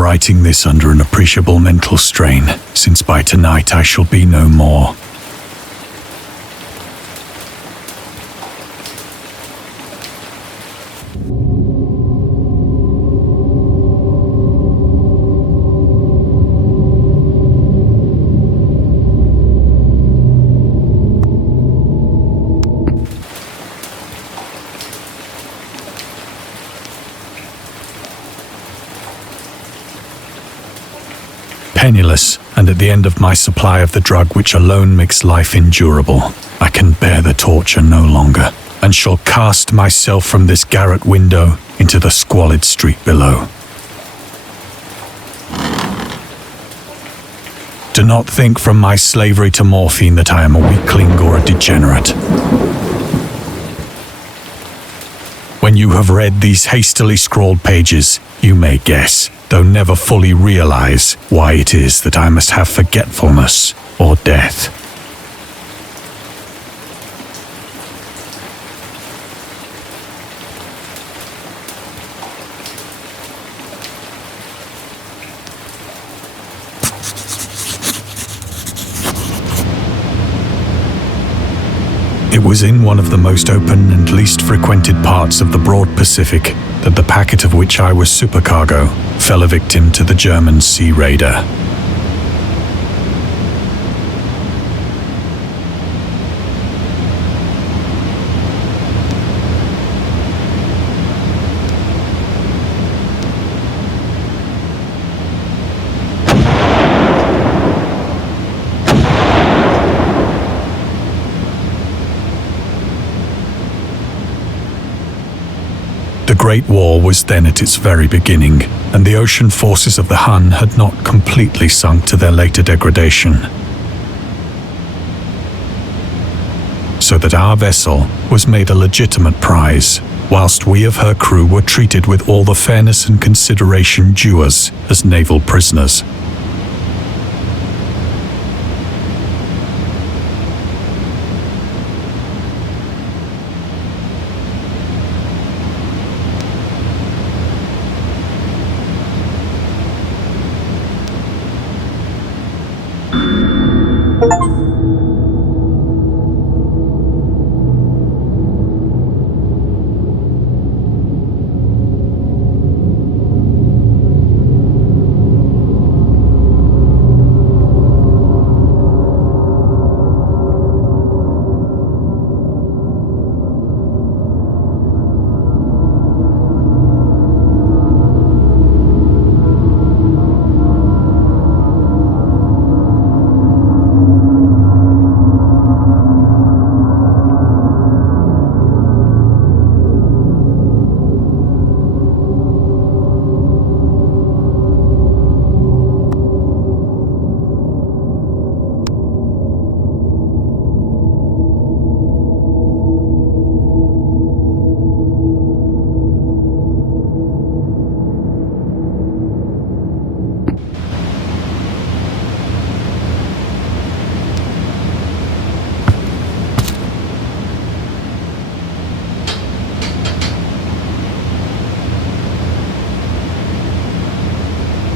am writing this under an appreciable mental strain, since by tonight I shall be no more. Penniless, and at the end of my supply of the drug which alone makes life endurable, I can bear the torture no longer, and shall cast myself from this garret window into the squalid street below. Do not think from my slavery to morphine that I am a weakling or a degenerate. When you have read these hastily scrawled pages, you may guess, though never fully realize, why it is that I must have forgetfulness or death. It was in one of the most open and least frequented parts of the broad Pacific that the packet of which I was supercargo fell a victim to the German sea raider. The Great War was then at its very beginning, and the ocean forces of the Hun had not completely sunk to their later degradation. So that our vessel was made a legitimate prize, whilst we of her crew were treated with all the fairness and consideration due us as naval prisoners.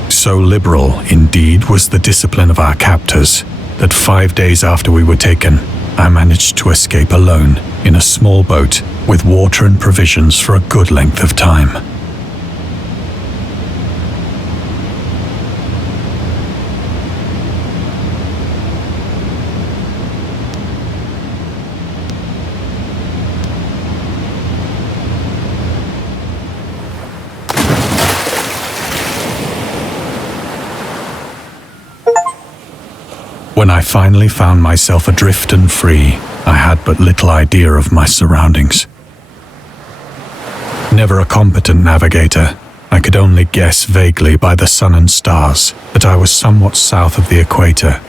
So liberal, indeed, was the discipline of our captors, that 5 days after we were taken, I managed to escape alone in a small boat with water and provisions for a good length of time. When I finally found myself adrift and free, I had but little idea of my surroundings. Never a competent navigator, I could only guess vaguely by the sun and stars that I was somewhat south of the equator.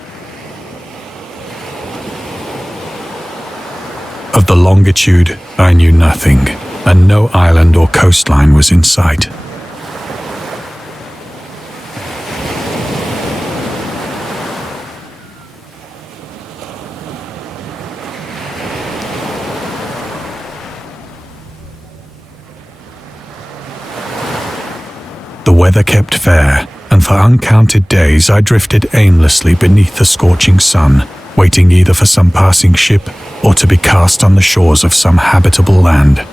Of the longitude, I knew nothing, and no island or coastline was in sight. The weather kept fair, and for uncounted days I drifted aimlessly beneath the scorching sun, waiting either for some passing ship or to be cast on the shores of some habitable land.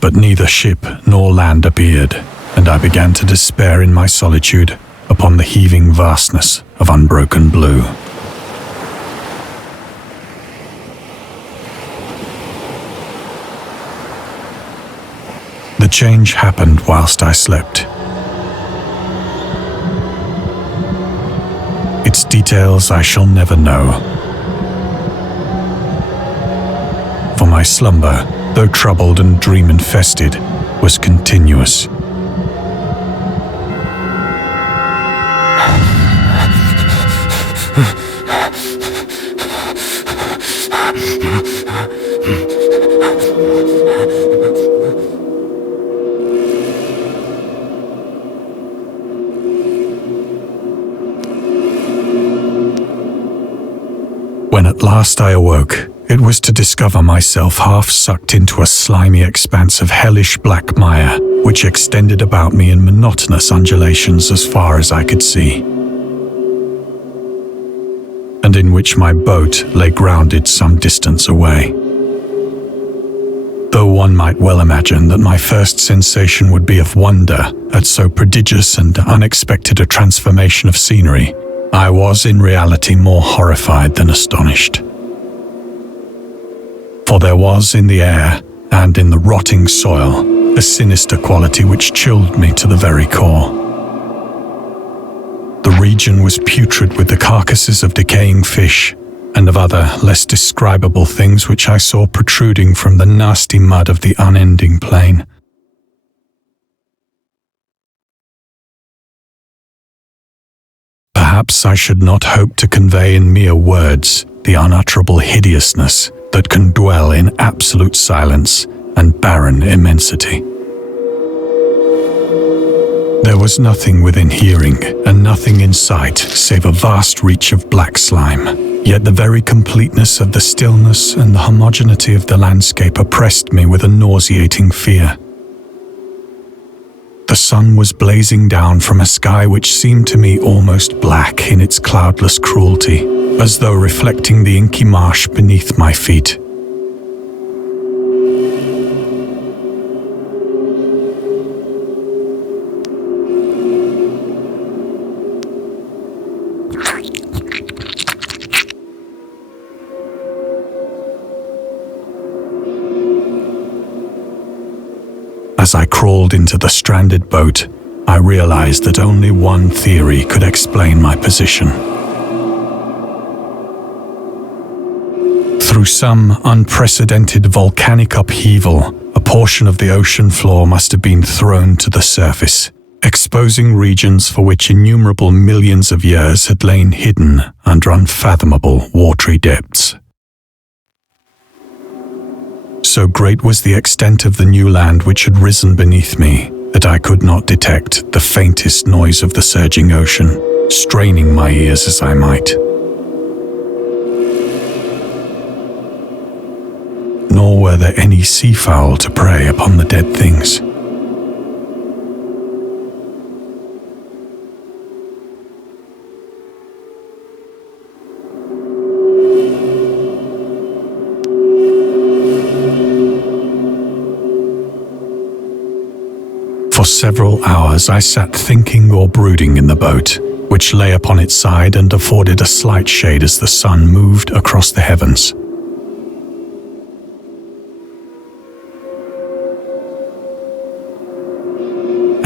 But neither ship nor land appeared, and I began to despair in my solitude upon the heaving vastness of unbroken blue. The change happened whilst I slept. Its details I shall never know. For my slumber, though troubled and dream-infested, was continuous. When at last I awoke, it was to discover myself half sucked into a slimy expanse of hellish black mire, which extended about me in monotonous undulations as far as I could see, and in which my boat lay grounded some distance away. Though one might well imagine that my first sensation would be of wonder at so prodigious and unexpected a transformation of scenery, I was in reality more horrified than astonished. For there was in the air and in the rotting soil a sinister quality which chilled me to the very core. The region was putrid with the carcasses of decaying fish and of other less describable things which I saw protruding from the nasty mud of the unending plain. Perhaps I should not hope to convey in mere words the unutterable hideousness that can dwell in absolute silence and barren immensity. There was nothing within hearing and nothing in sight save a vast reach of black slime, yet the very completeness of the stillness and the homogeneity of the landscape oppressed me with a nauseating fear. The sun was blazing down from a sky which seemed to me almost black in its cloudless cruelty, as though reflecting the inky marsh beneath my feet. As I crawled into the stranded boat, I realized that only one theory could explain my position. Through some unprecedented volcanic upheaval, a portion of the ocean floor must have been thrown to the surface, exposing regions for which innumerable millions of years had lain hidden under unfathomable watery depths. So great was the extent of the new land which had risen beneath me that I could not detect the faintest noise of the surging ocean, straining my ears as I might. Nor were there any seafowl to prey upon the dead things. For several hours I sat thinking or brooding in the boat, which lay upon its side and afforded a slight shade as the sun moved across the heavens.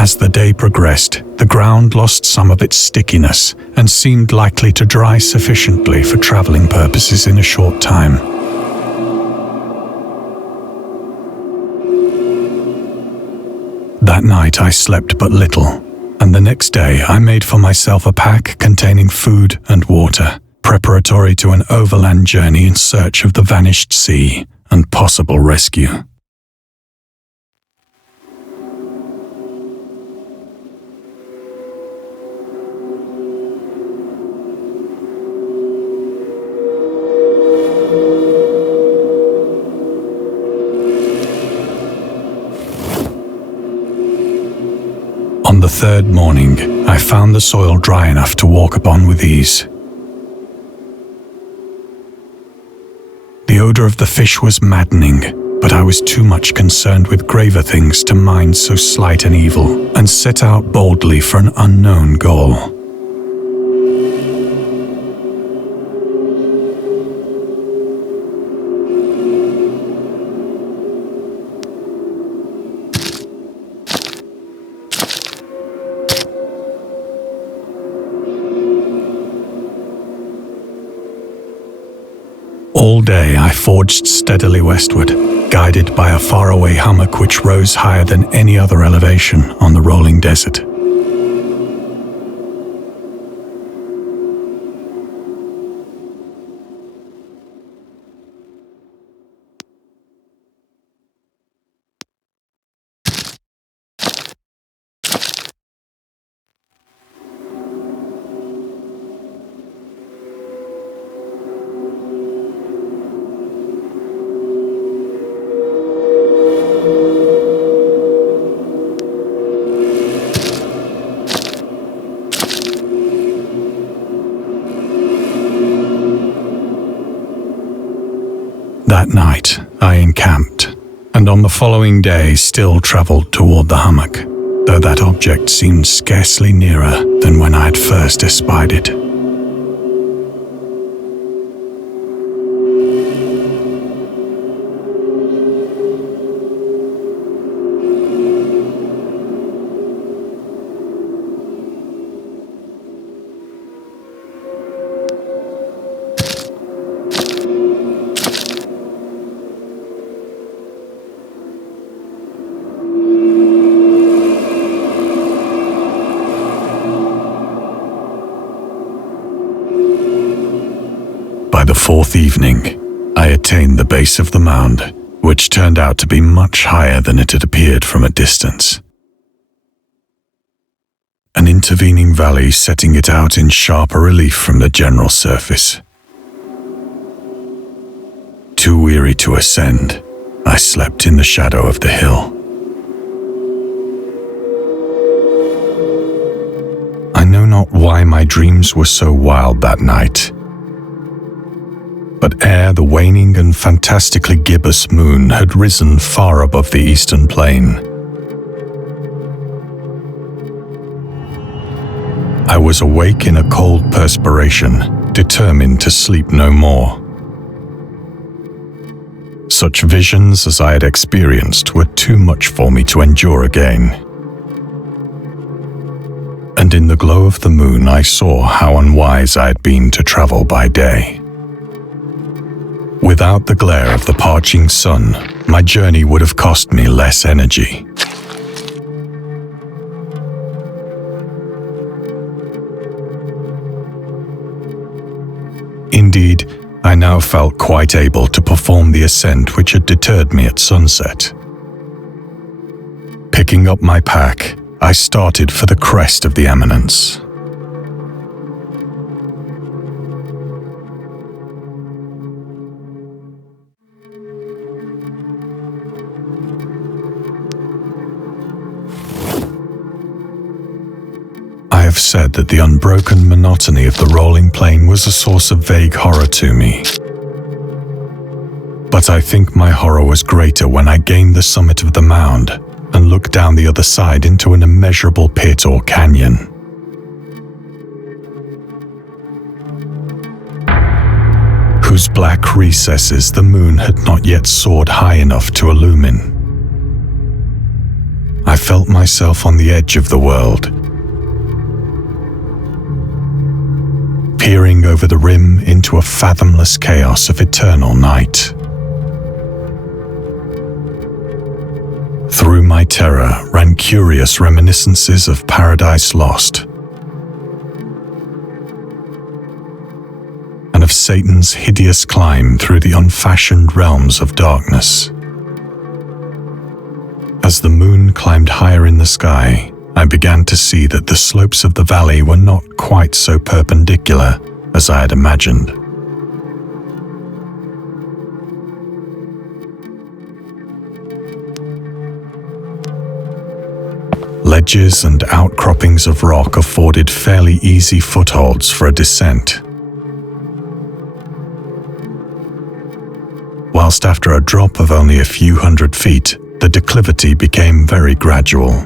As the day progressed, the ground lost some of its stickiness and seemed likely to dry sufficiently for traveling purposes in a short time. That night I slept but little, and the next day I made for myself a pack containing food and water, preparatory to an overland journey in search of the vanished sea and possible rescue. third morning, I found the soil dry enough to walk upon with ease. The odor of the fish was maddening, but I was too much concerned with graver things to mind so slight an evil, and set out boldly for an unknown goal. All day I forged steadily westward, guided by a faraway hummock which rose higher than any other elevation on the rolling desert. That night, I encamped, and on the following day still travelled toward the hummock, though that object seemed scarcely nearer than when I had first espied it. By the fourth evening, I attained the base of the mound, which turned out to be much higher than it had appeared from a distance. An intervening valley setting it out in sharper relief from the general surface. Too weary to ascend, I slept in the shadow of the hill. I know not why my dreams were so wild that night. But ere the waning and fantastically gibbous moon had risen far above the eastern plain, I was awake in a cold perspiration, determined to sleep no more. Such visions as I had experienced were too much for me to endure again. And in the glow of the moon I saw how unwise I had been to travel by day. Without the glare of the parching sun, my journey would have cost me less energy. Indeed, I now felt quite able to perform the ascent which had deterred me at sunset. Picking up my pack, I started for the crest of the eminence. I have said that the unbroken monotony of the rolling plain was a source of vague horror to me. But I think my horror was greater when I gained the summit of the mound and looked down the other side into an immeasurable pit or canyon. Whose black recesses the moon had not yet soared high enough to illumine. I felt myself on the edge of the world, peering over the rim into a fathomless chaos of eternal night. Through my terror ran curious reminiscences of Paradise Lost, and of Satan's hideous climb through the unfashioned realms of darkness. As the moon climbed higher in the sky, I began to see that the slopes of the valley were not quite so perpendicular as I had imagined. Led ledges and outcroppings of rock afforded fairly easy footholds for a descent. Whilst after a drop of only a few hundred feet, the declivity became very gradual.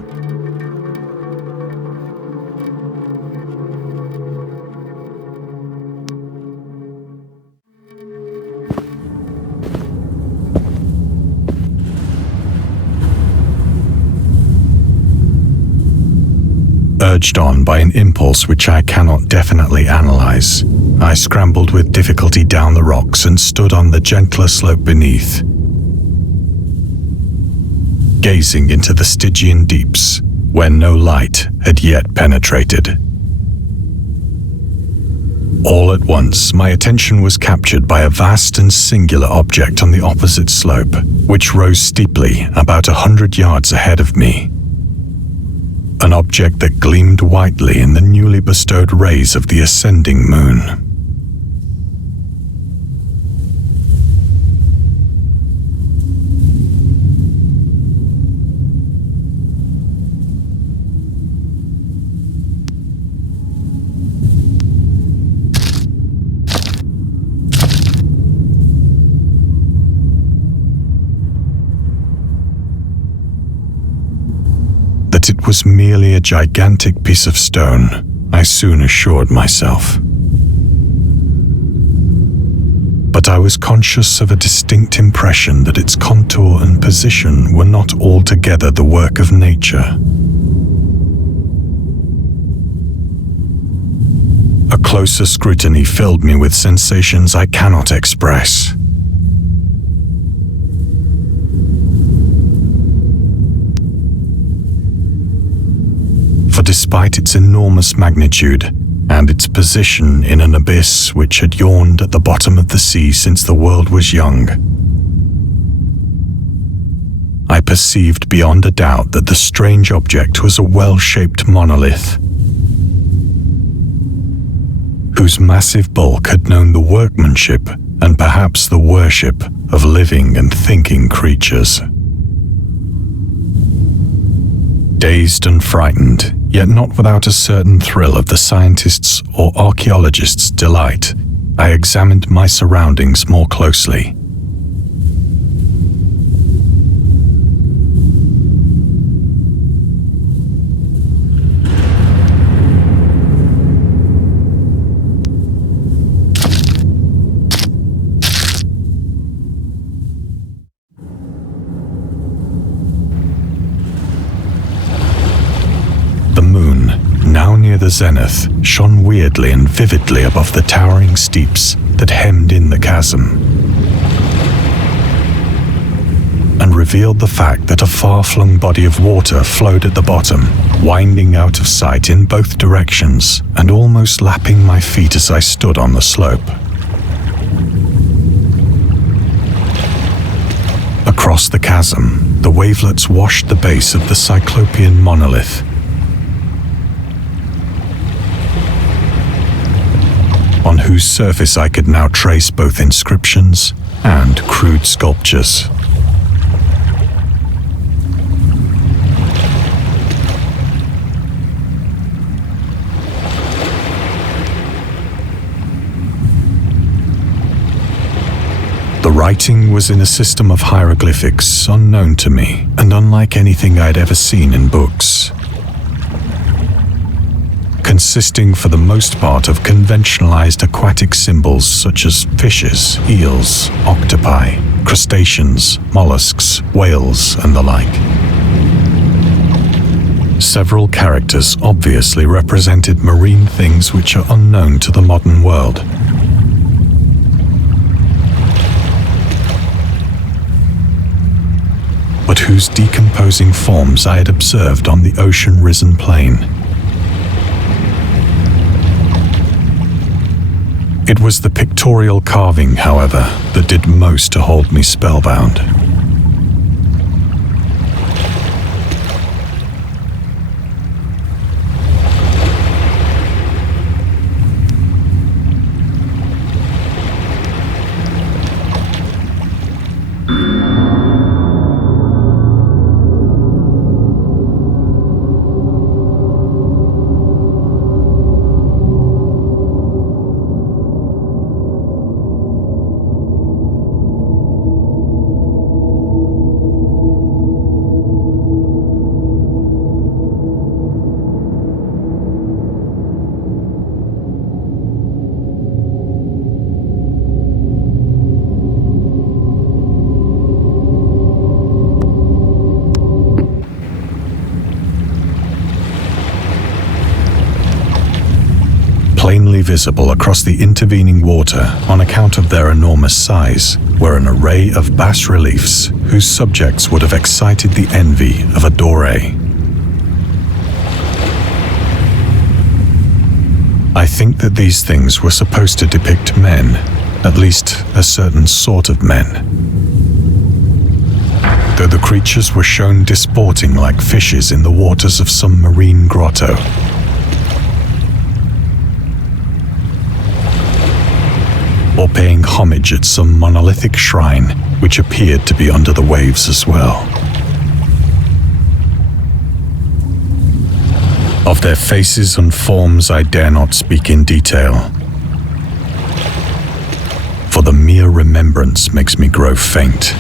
Urged on by an impulse which I cannot definitely analyze, I scrambled with difficulty down the rocks and stood on the gentler slope beneath, gazing into the Stygian deeps, where no light had yet penetrated. All at once, my attention was captured by a vast and singular object on the opposite slope, which rose steeply about 100 yards ahead of me. An object that gleamed whitely in the newly bestowed rays of the ascending moon. That it was merely a gigantic piece of stone, I soon assured myself. But I was conscious of a distinct impression that its contour and position were not altogether the work of nature. A closer scrutiny filled me with sensations I cannot express. For despite its enormous magnitude and its position in an abyss which had yawned at the bottom of the sea since the world was young, I perceived beyond a doubt that the strange object was a well-shaped monolith, whose massive bulk had known the workmanship and perhaps the worship of living and thinking creatures. Dazed and frightened, yet not without a certain thrill of the scientist's or archaeologist's delight, I examined my surroundings more closely. The moon, now near the zenith, shone weirdly and vividly above the towering steeps that hemmed in the chasm, and revealed the fact that a far-flung body of water flowed at the bottom, winding out of sight in both directions and almost lapping my feet as I stood on the slope. Across the chasm, the wavelets washed the base of the Cyclopean monolith, on whose surface I could now trace both inscriptions and crude sculptures. The writing was in a system of hieroglyphics unknown to me and unlike anything I'd ever seen in books, consisting for the most part of conventionalized aquatic symbols such as fishes, eels, octopi, crustaceans, mollusks, whales, and the like. Several characters obviously represented marine things which are unknown to the modern world. But whose decomposing forms I had observed on the ocean-risen plain. It was the pictorial carving, however, that did most to hold me spellbound. visible across the intervening water on account of their enormous size were an array of bas-reliefs whose subjects would have excited the envy of a doré. I think that these things were supposed to depict men, at least a certain sort of men. Though the creatures were shown disporting like fishes in the waters of some marine grotto. Or paying homage at some monolithic shrine which appeared to be under the waves as well. Of their faces and forms I dare not speak in detail, for the mere remembrance makes me grow faint.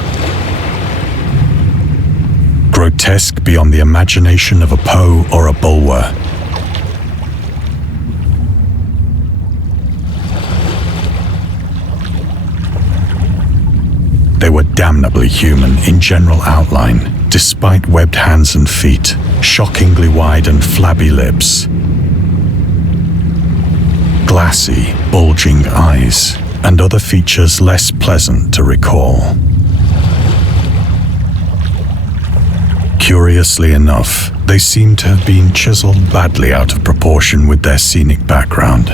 Grotesque beyond the imagination of a Poe or a Bulwer. They were damnably human in general outline, despite webbed hands and feet, shockingly wide and flabby lips, glassy, bulging eyes, and other features less pleasant to recall. Curiously enough, they seem to have been chiseled badly out of proportion with their scenic background.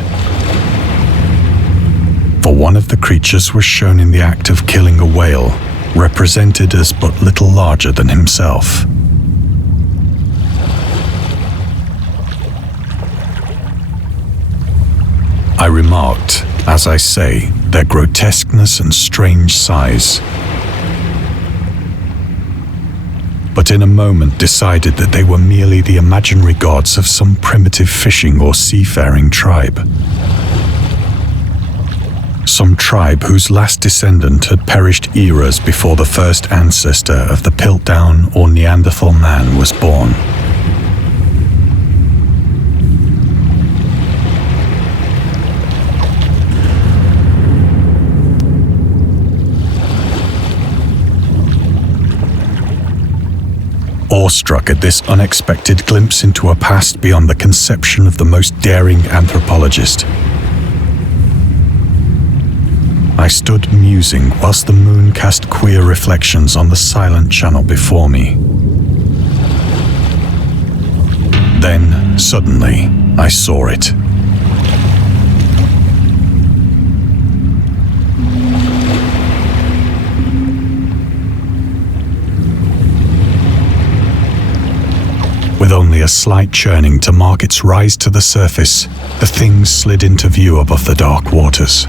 For one of the creatures was shown in the act of killing a whale, represented as but little larger than himself. I remarked, as I say, their grotesqueness and strange size, but in a moment decided that they were merely the imaginary gods of some primitive fishing or seafaring tribe. Some tribe whose last descendant had perished eras before the first ancestor of the Piltdown or Neanderthal man was born. Awestruck at this unexpected glimpse into a past beyond the conception of the most daring anthropologist, I stood musing whilst the moon cast queer reflections on the silent channel before me. Then, suddenly, I saw it. With only a slight churning to mark its rise to the surface, the thing slid into view above the dark waters.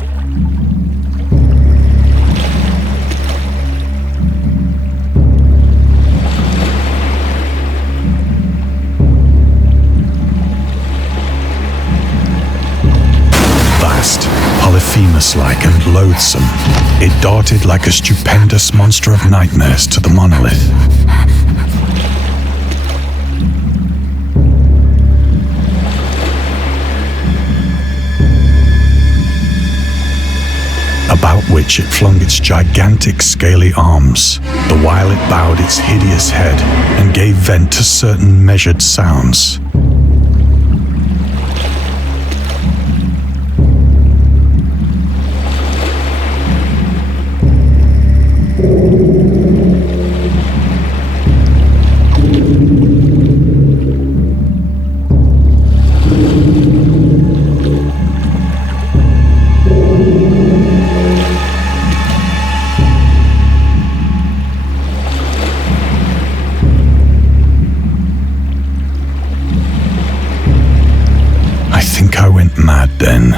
Polyphemus-like and loathsome, it darted like a stupendous monster of nightmares to the monolith. About which it flung its gigantic scaly arms, the while it bowed its hideous head and gave vent to certain measured sounds. Then.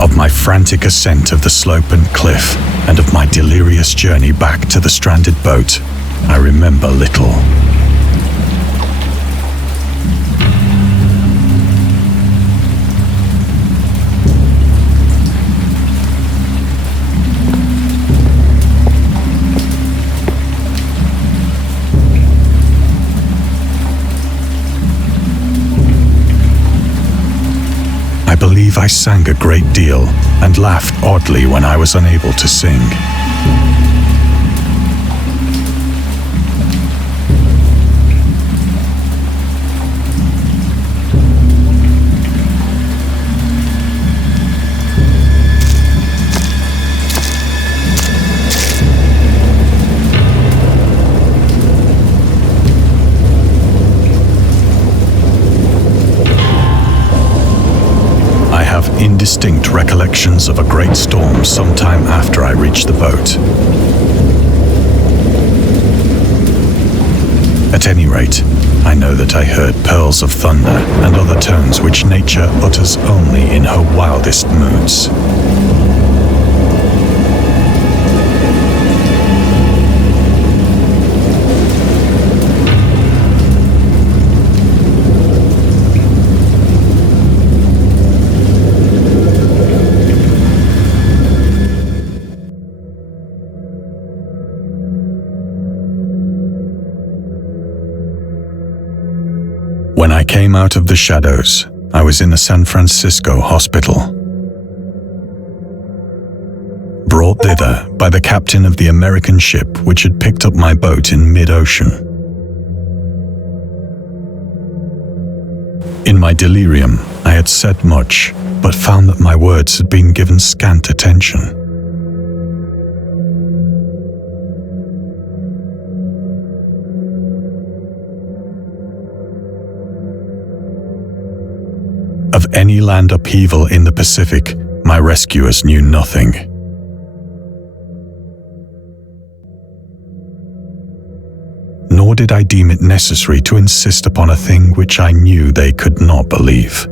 Of my frantic ascent of the slope and cliff, and of my delirious journey back to the stranded boat, I remember little. I believe I sang a great deal and laughed oddly when I was unable to sing. indistinct recollections of a great storm sometime after I reached the boat. At any rate, I know that I heard pearls of thunder and other tones which nature utters only in her wildest moods. When I came out of the shadows, I was in a San Francisco hospital. Brought thither by the captain of the American ship which had picked up my boat in mid-ocean. In my delirium, I had said much, but found that my words had been given scant attention. Of any land upheaval in the Pacific, my rescuers knew nothing. Nor did I deem it necessary to insist upon a thing which I knew they could not believe.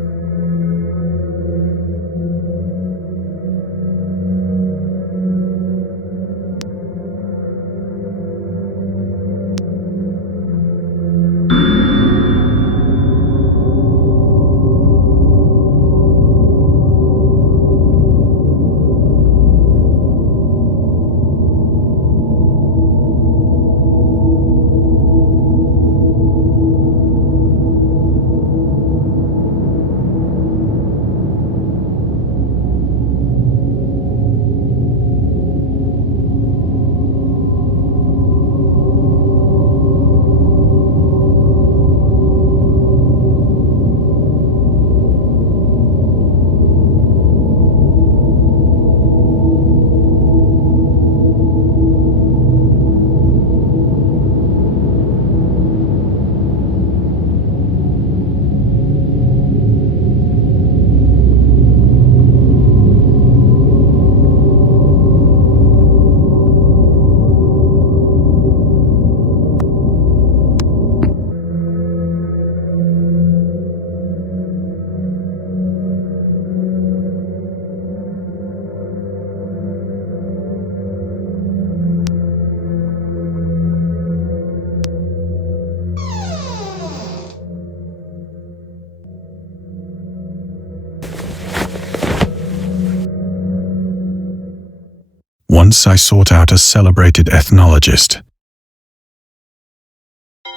Once I sought out a celebrated ethnologist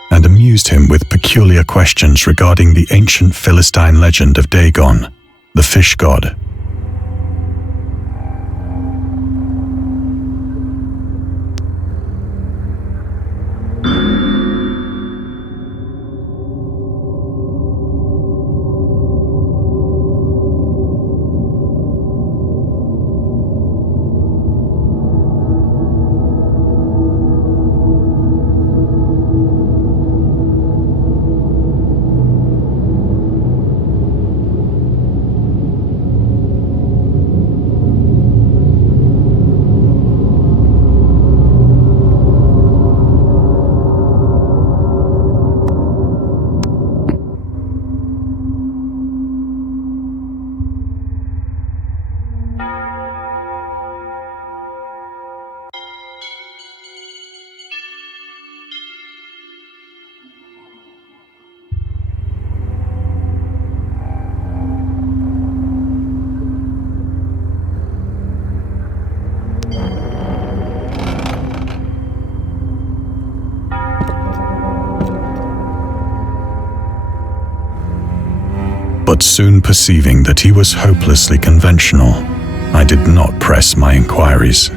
and amused him with peculiar questions regarding the ancient Philistine legend of Dagon, the fish god. But soon perceiving that he was hopelessly conventional, I did not press my inquiries.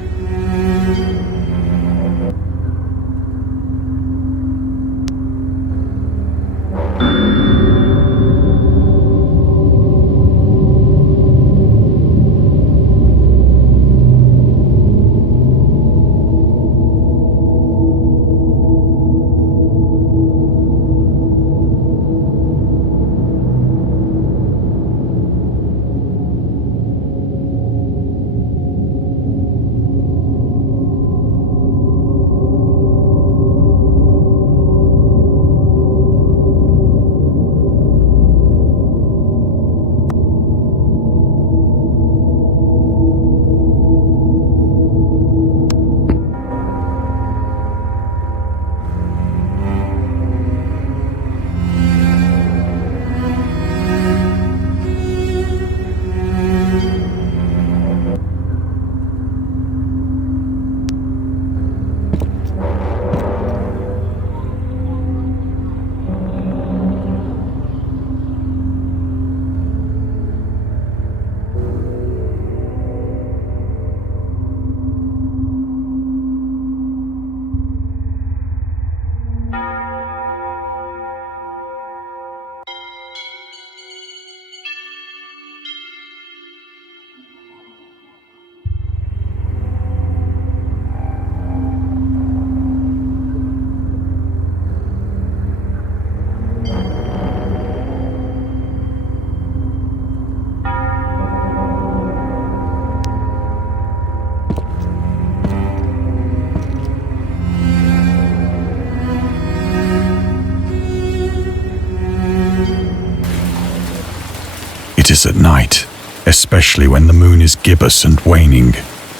is at night, especially when the moon is gibbous and waning,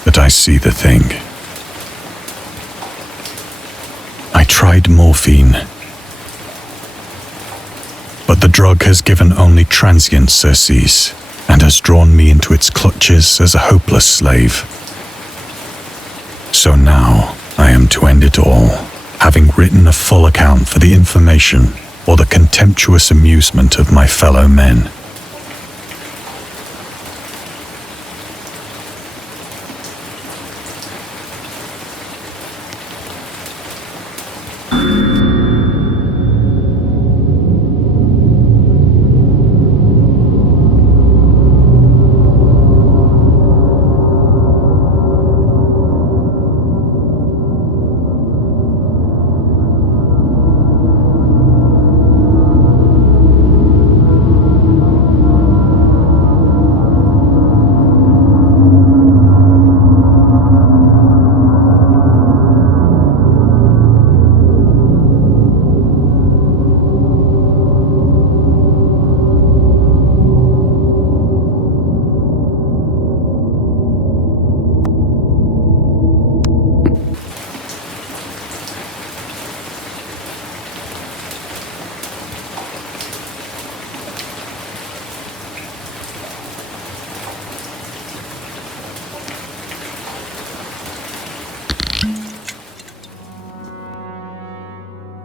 that I see the thing. I tried morphine, but the drug has given only transient surcease and has drawn me into its clutches as a hopeless slave. So now I am to end it all, having written a full account for the information or the contemptuous amusement of my fellow men.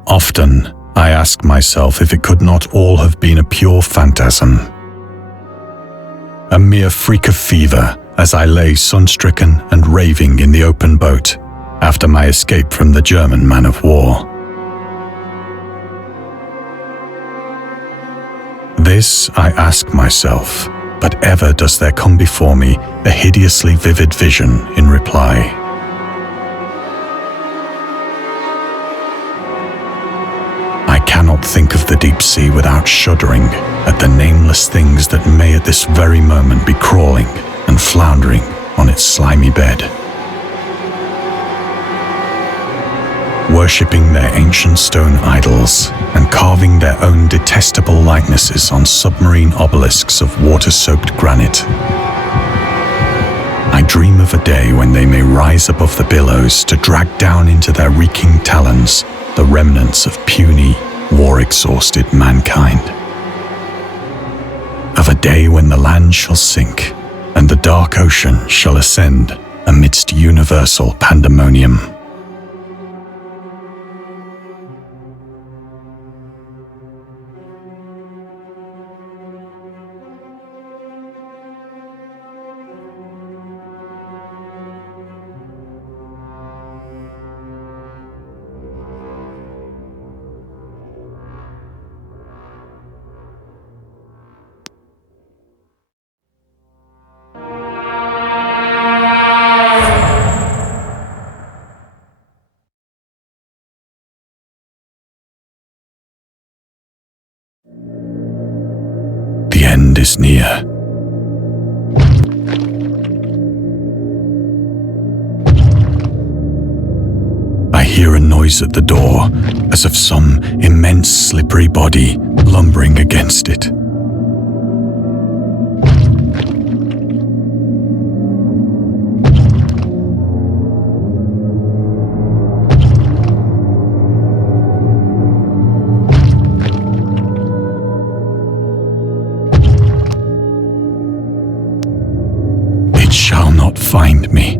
Often, I ask myself if it could not all have been a pure phantasm. A mere freak of fever as I lay sun-stricken and raving in the open boat after my escape from the German man-of-war. This I ask myself, but ever does there come before me a hideously vivid vision in reply. I cannot think of the deep sea without shuddering at the nameless things that may at this very moment be crawling and floundering on its slimy bed, worshipping their ancient stone idols and carving their own detestable likenesses on submarine obelisks of water-soaked granite. I dream of a day when they may rise above the billows to drag down into their reeking talons the remnants of puny, war-exhausted mankind. Of a day when the land shall sink and the dark ocean shall ascend amidst universal pandemonium. The end is near. I hear a noise at the door, as of some immense slippery body lumbering against it. Shall not find me.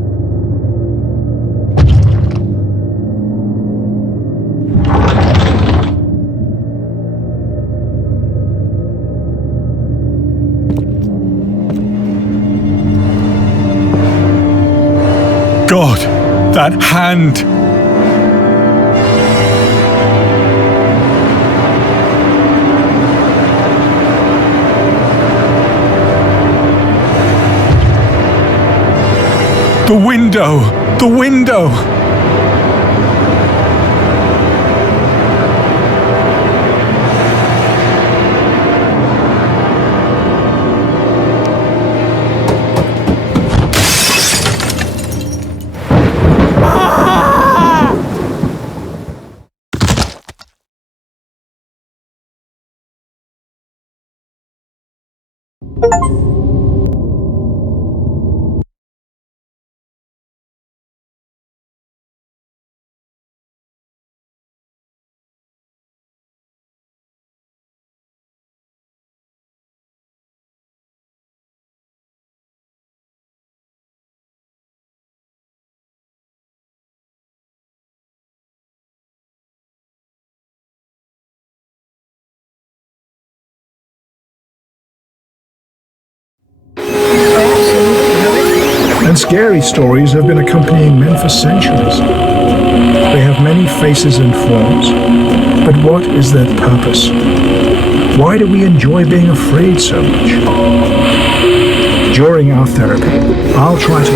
God, that hand! The window! The window! And scary stories have been accompanying men for centuries. They have many faces and forms, but what is their purpose? Why do we enjoy being afraid so much? During our therapy, I'll try to